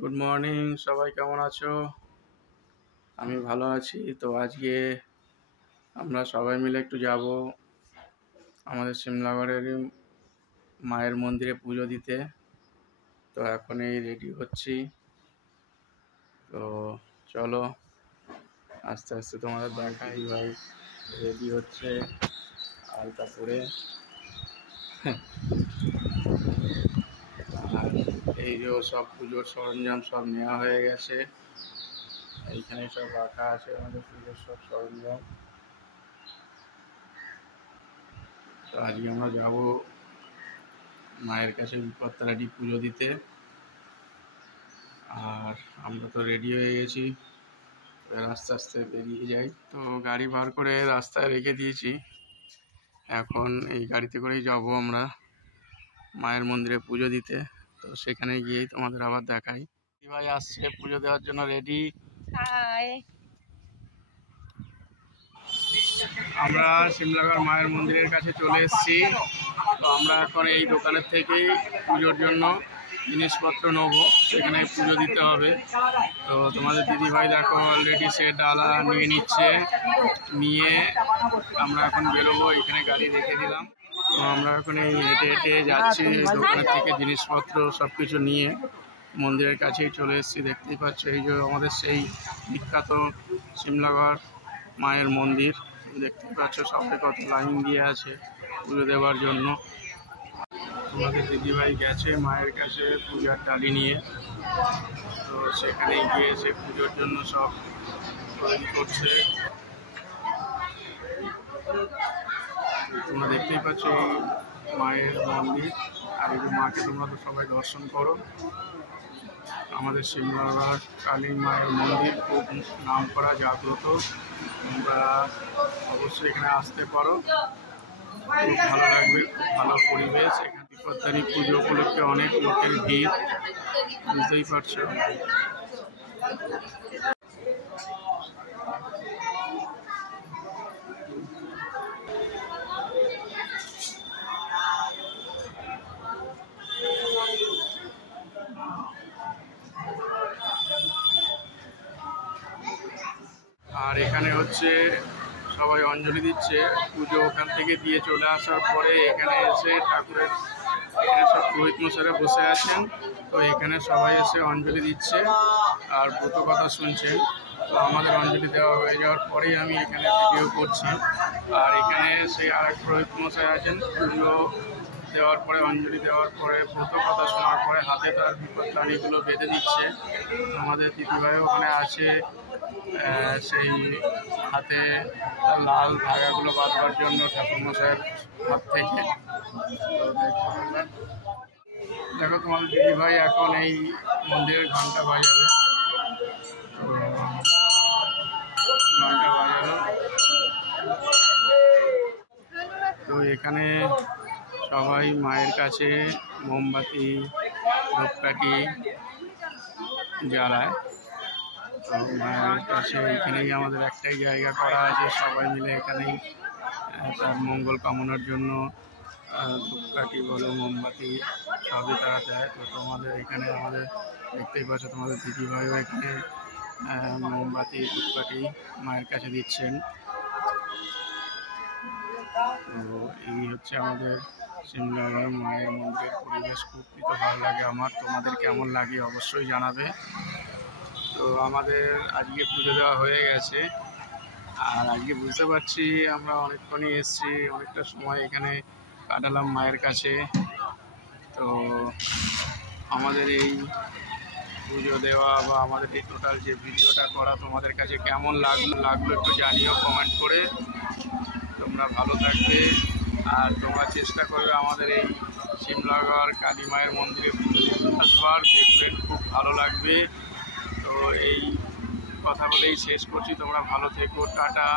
Good morning, সবাই কেমন আছো? আমি ভালো আছি। তো আজকে আমরা সবাই মিলে একটু যাব আমাদের সিমলাগড়ের মায়ের মন্দিরে পুজো দিতে। তো এখন এই রেডি হচ্ছি। তো চলো আস্তে আস্তে তোমাদের দেখাই। ভাই রেডি হচ্ছে আলতা পরে। আর এই যে সব পুজোর সরঞ্জাম সব নেওয়া হয়ে গেছে, এইখানে সব রাখা আছে আমাদের পুজোর সব সরঞ্জাম। তো আজকে আমরা যাব মায়ের কাছে বিপত্তারাটি পুজো দিতে। আর আমরা তো রেডি হয়ে গেছি, আস্তে আস্তে বেরিয়ে যাই। তো গাড়ি বার করে রাস্তায় রেখে দিয়েছি, এখন এই গাড়িতে করেই যাব আমরা মায়ের মন্দিরে পুজো দিতে। তো সেখানে গিয়েই তোমাদের আবার দেখাই। ভাই আসছে পুজো দেওয়ার জন্য রেডি। আমরা সিমলাগড় মায়ের মন্দিরের কাছে চলে এসেছি। তো আমরা এখন এই দোকানের থেকেই পুজোর জন্য জিনিসপত্র নেবো, সেখানে পুজো দিতে হবে। তো তোমাদের দিদিভাই দেখো অলরেডি সে ডালা নিয়ে নিচ্ছে, নিয়ে আমরা এখন বেরোবো। এখানে গাড়ি রেখে দিলাম। তো আমরা এখন এই হেঁটে হেঁটে যাচ্ছি দোকানের থেকে জিনিসপত্র সব কিছু নিয়ে মন্দিরের কাছেই চলে এসেছি। দেখতেই পাচ্ছ এই যে আমাদের সেই বিখ্যাত সিমলাগড় মায়ের মন্দির। দেখতেই পাচ্ছ সবাই কত লাইন দিয়ে আছে পুজো দেওয়ার জন্য। তোমাদের দিদিভাই গেছে মায়ের কাছে পূজার ডালি নিয়ে। তো সেখানে গিয়ে সে পুজোর জন্য সব তৈরি করছে। তোমরা দেখতেই পাচ্ছ এই মায়ের মন্দির। আর এই মাকে তোমরা তো সবাই দর্শন করো। আমাদের সিমলাগড় কালী মায়ের মন্দির খুব নাম করা, জাগ্রত। তোমরা অবশ্যই এখানে আসতে পারো, খুব ভালো লাগবে, খুব ভালো পরিবেশ। এখানে বিপত্তারি পুজো উপলক্ষে অনেক লোকের ভিড়, বুঝতেই পারছো। আর এখানে হচ্ছে সবাই অঞ্জলি দিচ্ছে। পুজো ওখান থেকে দিয়ে চলে আসার পরে এখানে এসে ঠাকুরের এখানে সব পুরোহিত মশাইরা বসে আছেন। তো এখানে সবাই এসে অঞ্জলি দিচ্ছে আর ব্রত কথা শুনছেন। তো আমাদের অঞ্জলি দেওয়া হয়ে যাওয়ার পরেই আমি এখানে ভিডিও করছি। আর এখানে সেই আরেক পুরোহিত মশাই আছেন, পুজো দেওয়ার পরে অঞ্জলি দেওয়ার পরে ব্রত কথা শোনার পরে হাতে তার বিপত্তারিগুলো বেঁধে দিচ্ছে। আমাদের দিদিভাই ওখানে আছে, সেই হাতে লাল ধাগাগুলো বাঁধবার জন্য ঠাকুরমশাইয়ের হাত থেকে। দেখো তোমাদের দিদিভাই এখন এই মন্দিরের ঘন্টা বাজাবে। ঘন্টা বাজালো। তো এখানে সবাই মায়ের কাছে মোমবাতি ধূপকাঠি জ্বালায়। তো মায়ের কাছে এখানেই আমাদের একটাই জায়গা করা আছে, সবাই মিলে এখানেই তার মঙ্গল কামনার জন্য ধূপকাঠি বলো মোমবাতি সবই তারা দেয়। তো তোমাদের এখানে আমাদের দেখতেই পাচ্ছ তোমাদের দিদিভাইও এখানে মোমবাতি ধূপকাঠি মায়ের কাছে দিচ্ছেন। তো এই হচ্ছে আমাদের সিমলাগড় মায়ের মন্দিরের পরিবেশ। খুব ভালো লাগে আমার। তোমাদের কেমন লাগে অবশ্যই জানাবে। তো আমাদের আজকে পুজো দেওয়া হয়ে গেছে। আর আজকে বুঝতে পারছি আমরা অনেকক্ষণই এসেছি, অনেকটা সময় এখানে কাটালাম মায়ের কাছে। তো আমাদের এই পুজো দেওয়া বা আমাদের এই টোটাল যে ভিডিওটা করা তোমাদের কাছে কেমন লাগলো একটু জানিও কমেন্ট করে। তোমরা ভালো থাকবে আর তোমরা চেষ্টা করবে আমাদের এই সিমলাগড় কালী মায়ের মন্দিরে পুজো দিতে আসবার, দেখবেন খুব ভালো লাগবে। তো এই কথা বলেই শেষ করছি। তোমরা ভালো থেকো, টাটা।